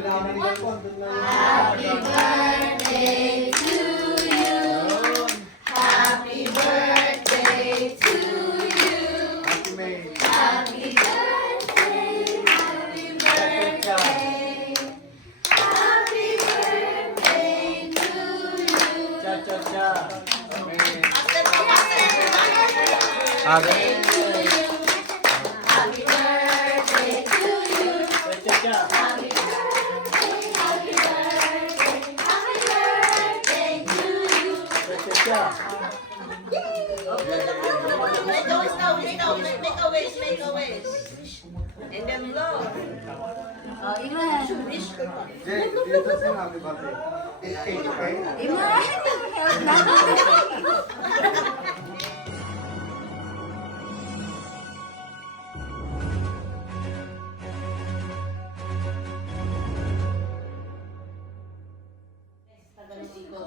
Happy birthday to you. Happy birthday to you. Happy birthday, happy birthday. Happy birthday to you. Happy Happy birthday to you. Happy birthday, happy birthday, happy birthday to you. Make a wish now, make a wish. And then blow.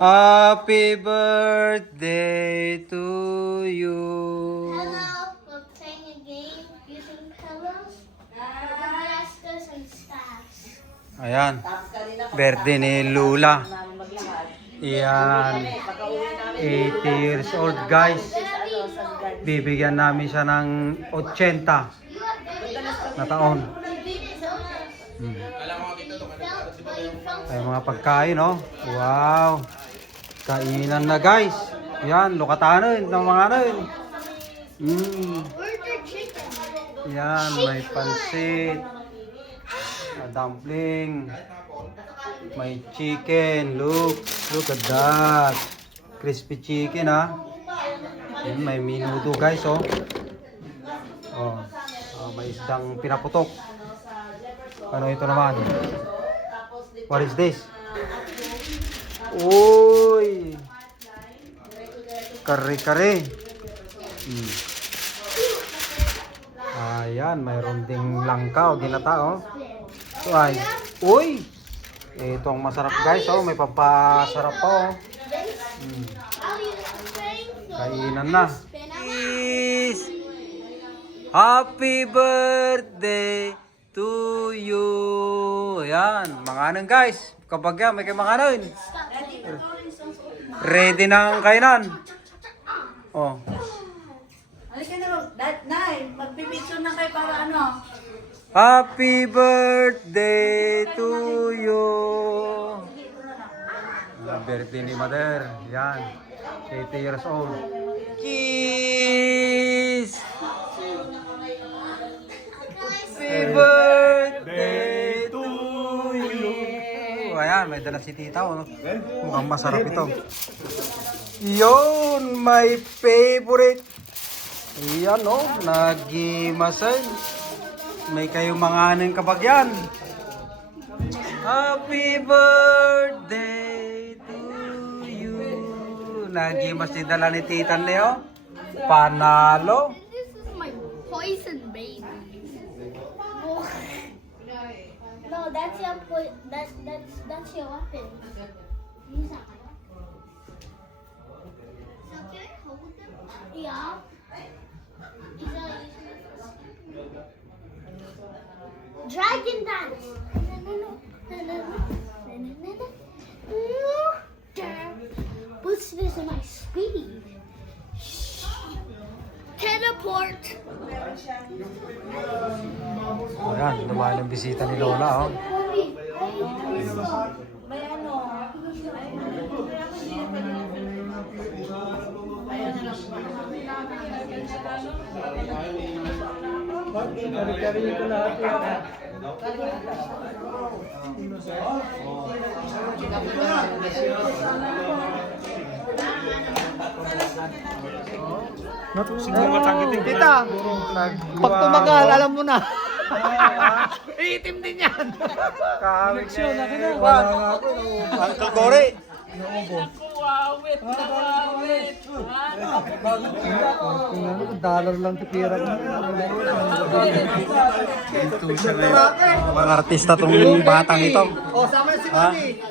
Happy birthday to you. Hello, we're playing a game using pillows, blasters, and staffs. Ayan, Tapos kanina pa. birthday ni Lula. Namin maglakad. Yan, Pagka-uwi namin. 80 years old guys. Sa garden. Bibigyan namin siya ng 80 na taon. Ay mga pagkain, no? Wow! Kainan na guys. Yan, lukatanin ng mga ano yun. Where's your chicken? Yan, may pansit. Dumpling. May chicken. Look at that. Crispy chicken, ha. Yan, may minuto guys, oh. May isdang pinaputok. Ano ito naman? What is this? Uy! Kare-kare. Ayan, mayroon ding langka o ginata, oh. So, ay. Uy! Ito ang masarap guys, oh. May papasarap pa, oh. Kainan na. Please! Happy birthday to you! Ayan, mga anong guys. Kapag yan, may kayo mga anon. Ready na ang kainan. Oh. Halika na, Nay, magbibidyo na kayo para ano? Happy birthday to you. Birthday ni Mother. Yan. 80 years old. Cheese! Happy birthday to you. Ayan, may dala si Tita. Oh. Mukhang masarap ito. Yun, my favorite. Ayan, oh, nagimasay. May kayong mga anong kabagyan. Happy birthday to you. Nagimas ni dala ni Tita Leo. Panalo. This is my poison baby. No, that's your that's your weapon. Use that. So can I hold them? Yeah. Dragon dance. What's this in my speed? Teleport. Ayan, dumaan ang bisita ni Lola. Oh. May ano? Kari-kari ko lahat yan. Tita, pag tumagal, alam mo na. Itim din yan. Kahawig niya. Uncle Cory. Dollar lang titira. Ito siya ngayon. Mga artista tong batang ito. Oh, sama si Mami.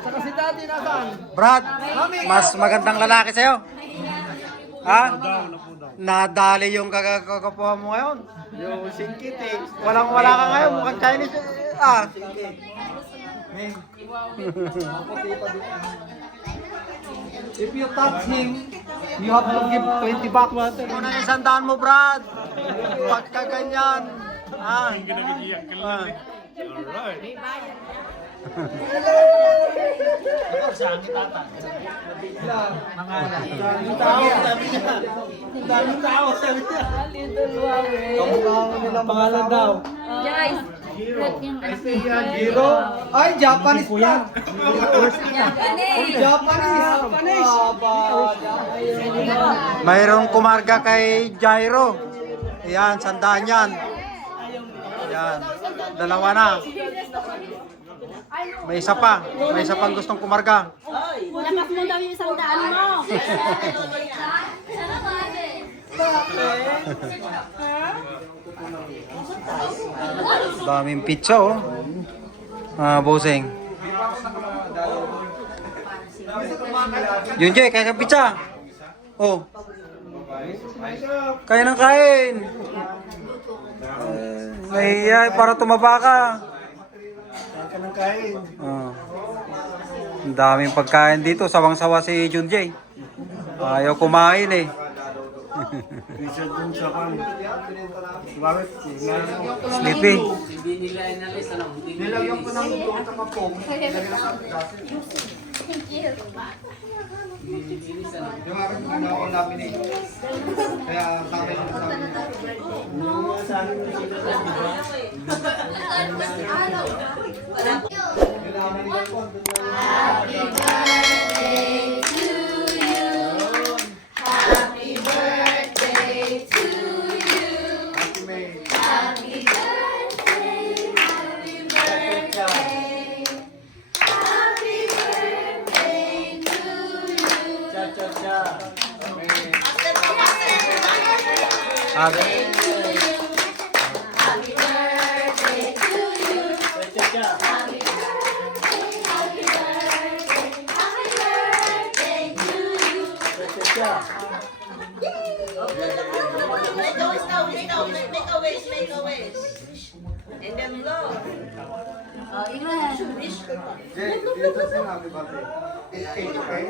Saka si Daddy nasaan? Brad, mas magandang lalaki sa'yo. Ha? Nadali yung kakakuha mo ngayon. Yung singkit eh. Walang-wala ka ngayon. Mukhang Chinese. Ah. If you touch him, you have to give 20 back. Ano yung sandaan mo, Brad? Pagka ganyan. Ah. Ah. Daming tao, sabi niya. Daming tao, sabi niya. Kamukha nilang pangalan daw. Guys, Hero? Ay, Japanese pa. Japanese. Mayroong kumarga kay Jairo. Ayan, sandaan yan. Ayan, dalawa na. May isa pa. May isa pang gustong kumarga. Dapat mo daw yung isang daan mo. Daming pizza, oh. Ah, Boseng. Yun, Jay, kaya ka pizza. Oh. Kaya ng kain. Nahiya, para tumaba ka. Ka ng kain. Oh. Ang daming pagkain dito. Sawang-sawa si Junjay. Ayaw kumain eh. Richard dun sa kan. Bakit? Sleepy. Nilagyan ko ng doon sa kapong. Yung aking ano ako laminate. Kaya sabi ko sa Make a wish. And then blow. Dito sa happy birthday. It's cake, okay?